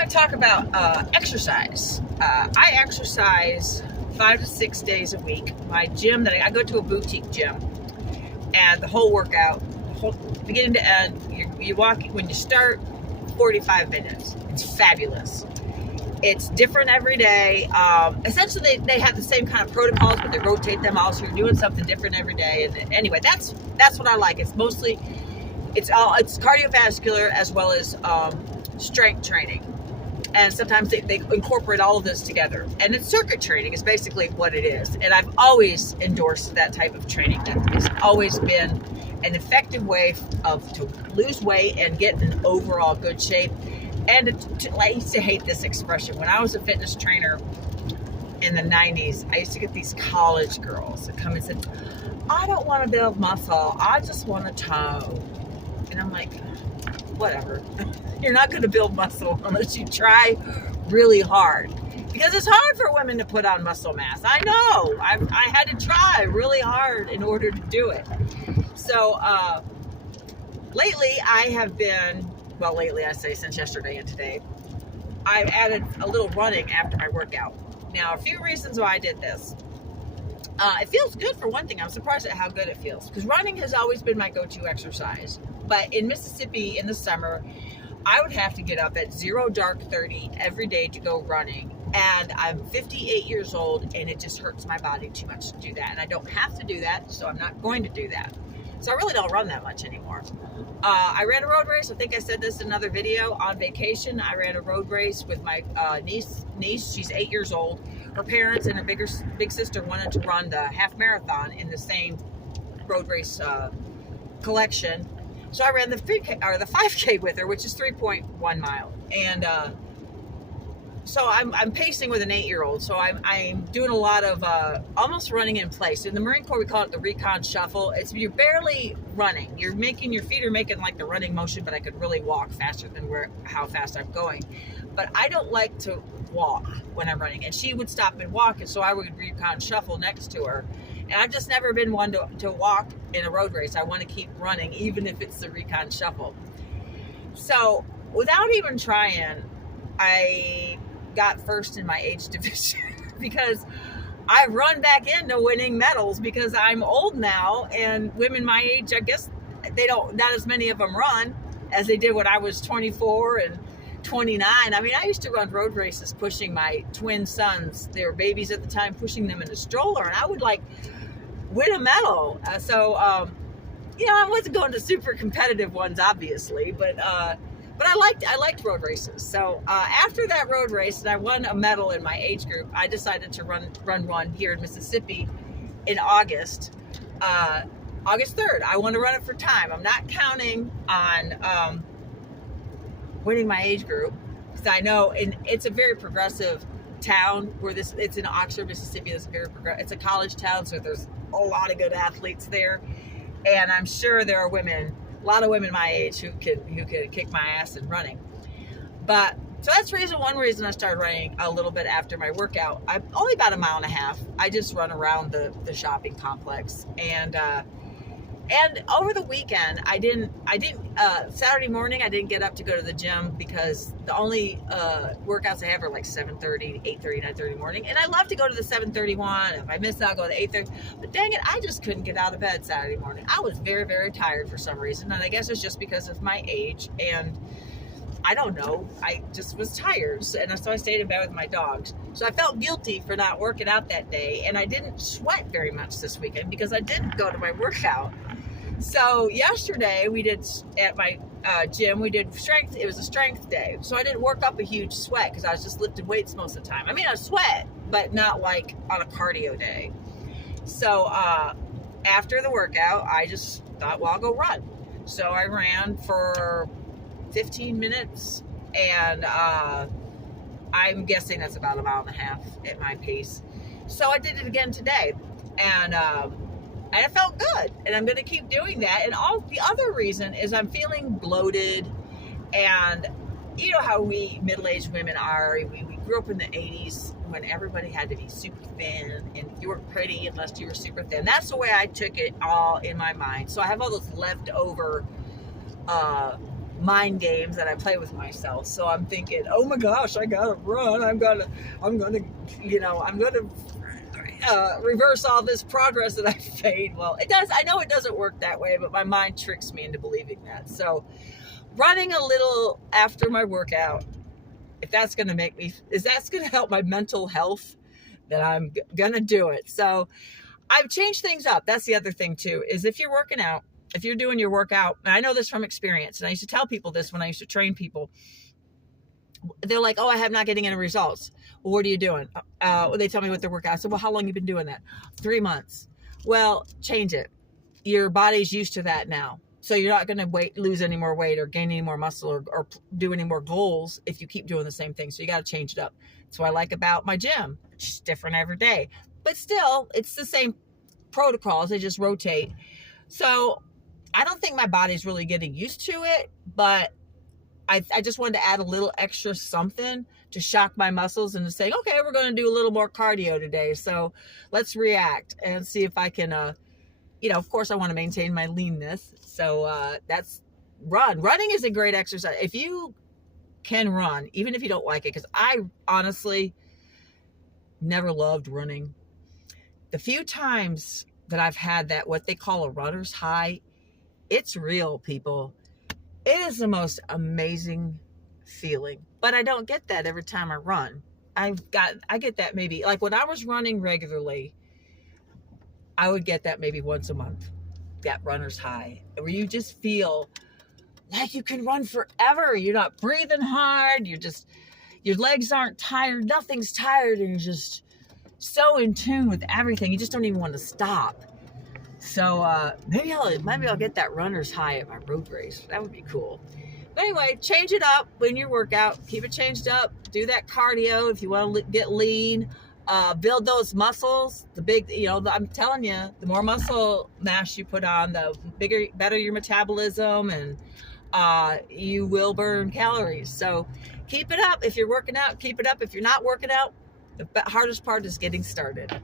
going to talk about exercise. I exercise 5 to 6 days a week. My gym that I go to a boutique gym, and the whole workout, beginning to end, you walk when you start 45 minutes. It's fabulous. It's different every day. Essentially, they have the same kind of protocols, but they rotate them all, so you're doing something different every day. And anyway, that's what I like. It's mostly it's cardiovascular as well as strength training, and sometimes they incorporate all of this together. And it's circuit training is basically what it is. And I've always endorsed that type of training. It's always been an effective way to lose weight and get in overall good shape. And I used to hate this expression. When I was a fitness trainer in the 90s, I used to get these college girls that come and said, I don't want to build muscle, I just want to tone. And I'm like, whatever. You're not going to build muscle unless you try really hard. Because it's hard for women to put on muscle mass. I know. I had to try really hard in order to do it. So lately I have been, well, lately I say since yesterday and today, I've added a little running after my workout. Now, a few reasons why I did this. It feels good for one thing. I'm surprised at how good it feels, because running has always been my go-to exercise. But in Mississippi in the summer, I would have to get up at 0:30 every day to go running. And I'm 58 years old, and it just hurts my body too much to do that. And I don't have to do that, so I'm not going to do that. So I really don't run that much anymore. I ran a road race. I think I said this in another video. On vacation, I ran a road race with my niece. She's 8 years old. Her parents and her big sister wanted to run the half marathon in the same road race collection. So I ran the 5K with her, which is 3.1 mile. And so I'm pacing with an 8-year-old. So I'm doing a lot of almost running in place. In the Marine Corps, we call it the recon shuffle. You're barely running. Your feet are making like the running motion, but I could really walk faster than how fast I'm going. But I don't like to walk when I'm running. And she would stop and walk, and so I would recon shuffle next to her. And I've just never been one to walk in a road race. I want to keep running, even if it's the recon shuffle. So without even trying, I got first in my age division because I run back into winning medals because I'm old now, and women my age, I guess not as many of them run as they did when I was 24 and 29. I mean, I used to run road races pushing my twin sons. They were babies at the time, pushing them in a stroller, and I would win a medal. I wasn't going to super competitive ones, obviously, but I liked road races. So after that road race, and I won a medal in my age group, I decided to run one here in Mississippi in August 3rd. I want to run it for time. I'm not counting on winning my age group, because I know it's a very progressive town where it's in Oxford, Mississippi. It's a college town, so there's a lot of good athletes there, and I'm sure there are a lot of women my age who could kick my ass in running. But so that's one reason I started running a little bit after my workout. I'm only about 1.5 miles. I just run around the shopping complex, and over the weekend I didn't Saturday morning I didn't get up to go to the gym, because the only workouts I have are like 7:30, 8:30, 9:30 morning, and I love to go to the 7:31. If I miss, I'll go to the 8:30. But dang it, I just couldn't get out of bed Saturday morning. I was very, very tired for some reason, and I guess it's just because of my age, and I don't know, I just was tired, and so I stayed in bed with my dogs. So I felt guilty for not working out that day, and I didn't sweat very much this weekend because I didn't go to my workout. So yesterday we did at my gym, we did strength. It was a strength day. So I didn't work up a huge sweat because I was just lifting weights most of the time. I mean, I sweat, but not like on a cardio day. So after the workout, I just thought, well, I'll go run. So I ran for 15 minutes, and I'm guessing that's about 1.5 miles at my pace. So I did it again today, and it felt good, and I'm going to keep doing that. And the other reason is I'm feeling bloated, and you know how we middle-aged women are. We grew up in the 80s when everybody had to be super thin, and you weren't pretty unless you were super thin. That's the way I took it all in my mind. So I have all those leftover mind games that I play with myself. So I'm thinking, oh my gosh, I gotta run. I'm gonna, reverse all this progress that I've made. Well, it does. I know it doesn't work that way, but my mind tricks me into believing that. So running a little after my workout, if that's going to help my mental health, then I'm going to do it. So I've changed things up. That's the other thing too, is if you're working out, if you're doing your workout, and I know this from experience, and I used to tell people this when I used to train people, they're like, oh, I have not getting any results. Well, what are you doing? They tell me what their workout. I said, well, how long have you been doing that? 3 months. Well, change it. Your body's used to that now. So you're not going to lose any more weight or gain any more muscle or do any more goals if you keep doing the same thing. So you got to change it up. That's what I like about my gym. It's just different every day. But still, it's the same protocols. They just rotate. So I don't think my body's really getting used to it, but I just wanted to add a little extra something to shock my muscles and to say, okay, we're going to do a little more cardio today. So let's react and see if I can, of course I want to maintain my leanness. So that's run. Running is a great exercise. If you can run, even if you don't like it, because I honestly never loved running. The few times that I've had that, what they call a runner's high, it's real, people. It is the most amazing feeling, but I don't get that every time I run. I get that maybe, like when I was running regularly, I would get that maybe once a month, that runner's high, where you just feel like you can run forever. You're not breathing hard. Your legs aren't tired. Nothing's tired. And you're just so in tune with everything. You just don't even want to stop. So maybe I'll get that runner's high at my road race. That would be cool. But anyway, change it up when you work out. Keep it changed up. Do that cardio if you want to get lean. Build those muscles. I'm telling you, the more muscle mass you put on, the better your metabolism, and you will burn calories. So keep it up. If you're working out, keep it up. If you're not working out, the hardest part is getting started.